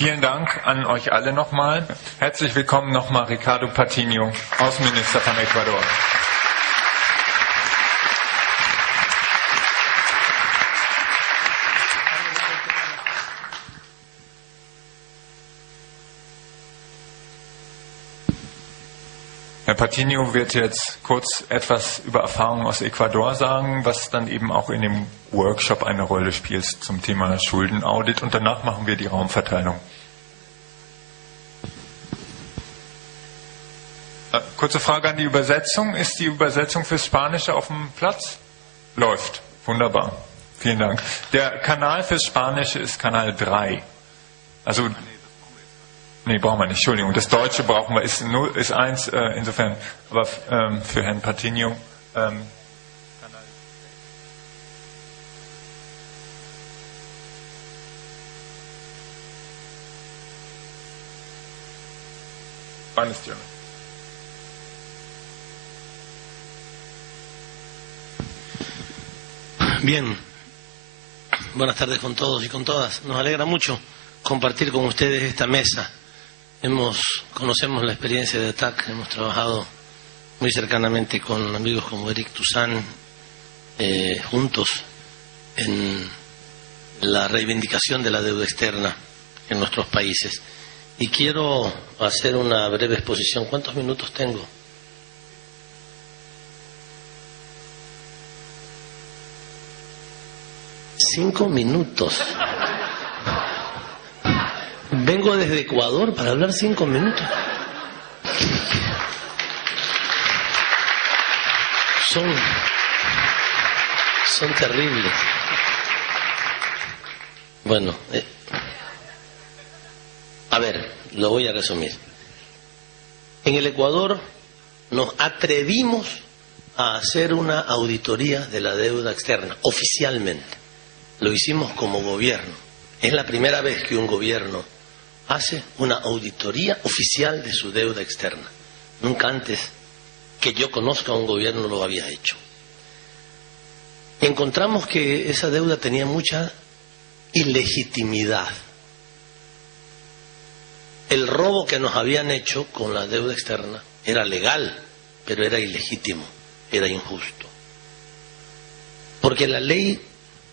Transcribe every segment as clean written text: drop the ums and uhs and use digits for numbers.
Vielen Dank an euch alle nochmal. Herzlich willkommen nochmal Ricardo Patiño, Außenminister von Ecuador. Herr Patiño wird jetzt kurz etwas über Erfahrungen aus Ecuador sagen, was dann eben auch in dem Workshop eine Rolle spielt zum Thema Schuldenaudit. Und danach machen wir die Raumverteilung. Kurze Frage an die Übersetzung. Ist die Übersetzung fürs Spanische auf dem Platz? Läuft. Wunderbar. Vielen Dank. Der Kanal fürs Spanische ist Kanal 3. Also... Nee, brauchen wir nicht. Entschuldigung, das Deutsche brauchen wir, ist 1, insofern, aber für Herrn Patiño. Bien, buenas tardes con todos y con todas. Nos alegra mucho compartir con ustedes esta mesa. Conocemos la experiencia de ATAC, hemos trabajado muy cercanamente con amigos como Eric Toussaint, juntos en la reivindicación de la deuda externa en nuestros países. Y quiero hacer una breve exposición. ¿Cuántos minutos tengo? Cinco minutos. Vengo desde Ecuador para hablar 5 minutos. Son terribles. Bueno, a ver, lo voy a resumir. En el Ecuador nos atrevimos a hacer una auditoría de la deuda externa, oficialmente. Lo hicimos como gobierno. Es la primera vez que un gobierno hace una auditoría oficial de su deuda externa. Nunca antes que yo conozca a un gobierno lo había hecho. Encontramos que esa deuda tenía mucha ilegitimidad. El robo que nos habían hecho con la deuda externa era legal, pero era ilegítimo, era injusto. Porque la ley,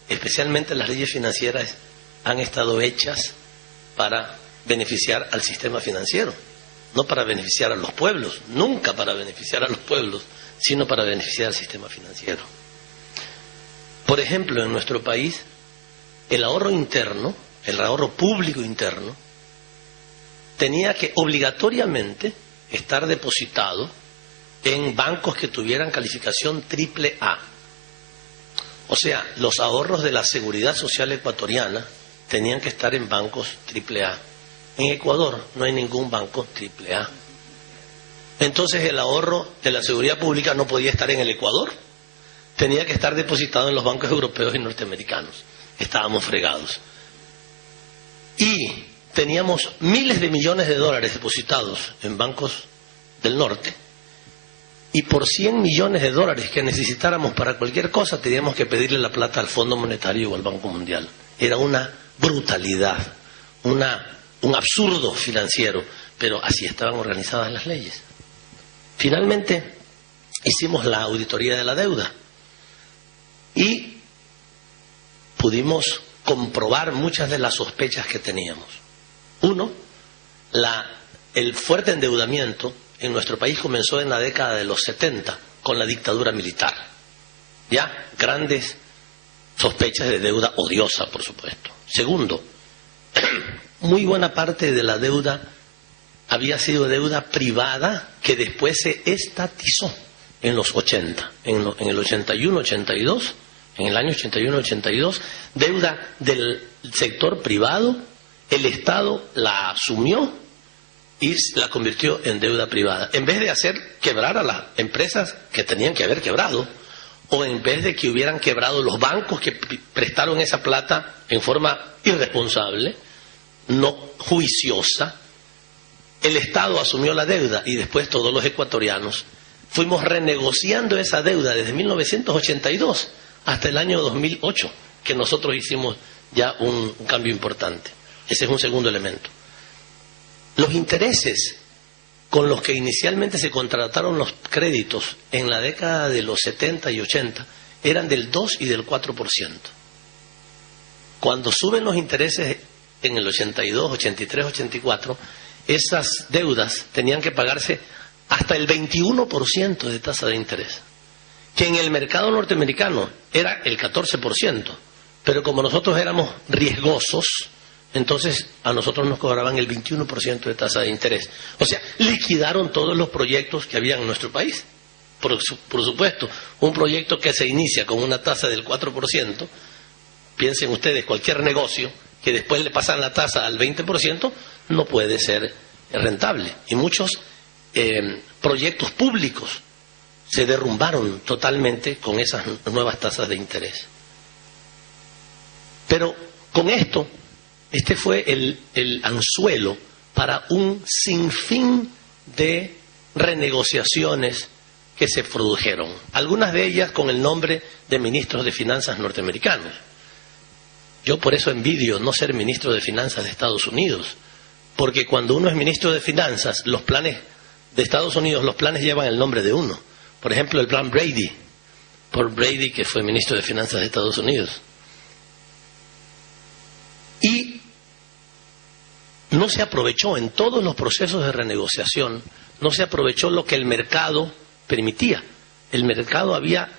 especialmente las leyes financieras, han estado hechas para beneficiar al sistema financiero, no para beneficiar a los pueblos, nunca para beneficiar a los pueblos, sino para beneficiar al sistema financiero. Por ejemplo, en nuestro país, el ahorro interno, el ahorro público interno, tenía que obligatoriamente estar depositado en bancos que tuvieran calificación AAA. O sea, los ahorros de la Seguridad Social ecuatoriana tenían que estar en bancos AAA. En Ecuador no hay ningún banco AAA. Entonces el ahorro de la seguridad pública no podía estar en el Ecuador. Tenía que estar depositado en los bancos europeos y norteamericanos. Estábamos fregados. Y teníamos miles de millones de dólares depositados en bancos del norte. Y por 100 millones de dólares que necesitáramos para cualquier cosa, teníamos que pedirle la plata al Fondo Monetario o al Banco Mundial. Era una brutalidad, un absurdo financiero, pero así estaban organizadas las leyes. Finalmente, hicimos la auditoría de la deuda y pudimos comprobar muchas de las sospechas que teníamos. Uno, el fuerte endeudamiento en nuestro país comenzó en la década de los 70 con la dictadura militar. Ya, grandes sospechas de deuda odiosa, por supuesto. Segundo, muy buena parte de la deuda había sido deuda privada que después se estatizó en los 80, en el 81, 82, en el año 81, 82, deuda del sector privado, el Estado la asumió y la convirtió en deuda privada. En vez de hacer quebrar a las empresas que tenían que haber quebrado, o en vez de que hubieran quebrado los bancos que prestaron esa plata en forma irresponsable, no juiciosa, el Estado asumió la deuda y después todos los ecuatorianos fuimos renegociando esa deuda desde 1982 hasta el año 2008, que nosotros hicimos ya un cambio importante. Ese es un segundo elemento. Los intereses con los que inicialmente se contrataron los créditos en la década de los 70 y 80 eran del 2 y del 4%. Cuando suben los intereses en el 82, 83, 84, esas deudas tenían que pagarse hasta el 21% de tasa de interés, que en el mercado norteamericano era el 14%, pero como nosotros éramos riesgosos, entonces a nosotros nos cobraban el 21% de tasa de interés. O sea, liquidaron todos los proyectos que había en nuestro país. Por supuesto, un proyecto que se inicia con una tasa del 4%, piensen ustedes, cualquier negocio que después le pasan la tasa al 20%, no puede ser rentable. Y muchos proyectos públicos se derrumbaron totalmente con esas nuevas tasas de interés. Pero con esto, este fue el anzuelo para un sinfín de renegociaciones que se produjeron, algunas de ellas con el nombre de ministros de finanzas norteamericanos. Yo por eso envidio no ser ministro de finanzas de Estados Unidos, porque cuando uno es ministro de finanzas, los planes de Estados Unidos, los planes llevan el nombre de uno. Por ejemplo, el plan Brady, por Brady, que fue ministro de finanzas de Estados Unidos. Y no se aprovechó en todos los procesos de renegociación, no se aprovechó lo que el mercado permitía. El mercado había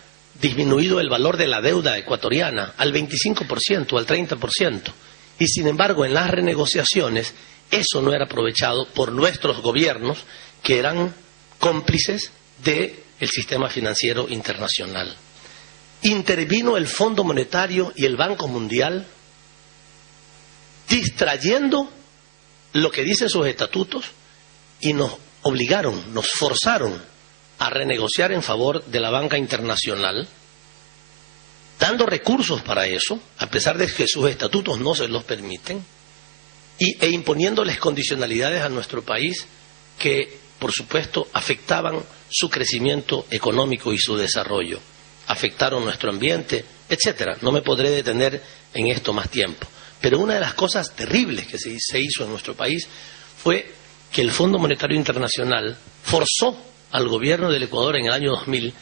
disminuido el valor de la deuda ecuatoriana al 25%, al 30%. Y sin embargo, en las renegociaciones, eso no era aprovechado por nuestros gobiernos, que eran cómplices del sistema financiero internacional. Intervino el Fondo Monetario y el Banco Mundial, distrayendo lo que dicen sus estatutos, y nos obligaron, nos forzaron a renegociar en favor de la banca internacional, dando recursos para eso, a pesar de que sus estatutos no se los permiten, e imponiéndoles condicionalidades a nuestro país que, por supuesto, afectaban su crecimiento económico y su desarrollo, afectaron nuestro ambiente, etcétera. No me podré detener en esto más tiempo. Pero una de las cosas terribles que se hizo en nuestro país fue que el Fondo Monetario Internacional forzó al gobierno del Ecuador en el año 2000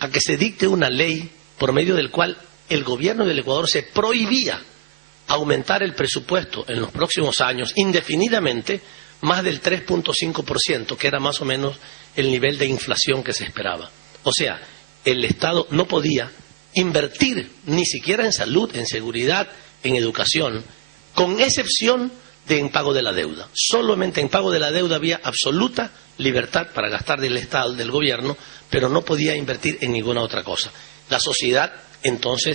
a que se dicte una ley por medio del cual el gobierno del Ecuador se prohibía aumentar el presupuesto en los próximos años indefinidamente más del 3.5%, que era más o menos el nivel de inflación que se esperaba. O sea, el Estado no podía invertir ni siquiera en salud, en seguridad, en educación, con excepción de en pago de la deuda. Solamente en pago de la deuda había absoluta libertad para gastar del Estado, del gobierno, pero no podía invertir en ninguna otra cosa. La sociedad entonces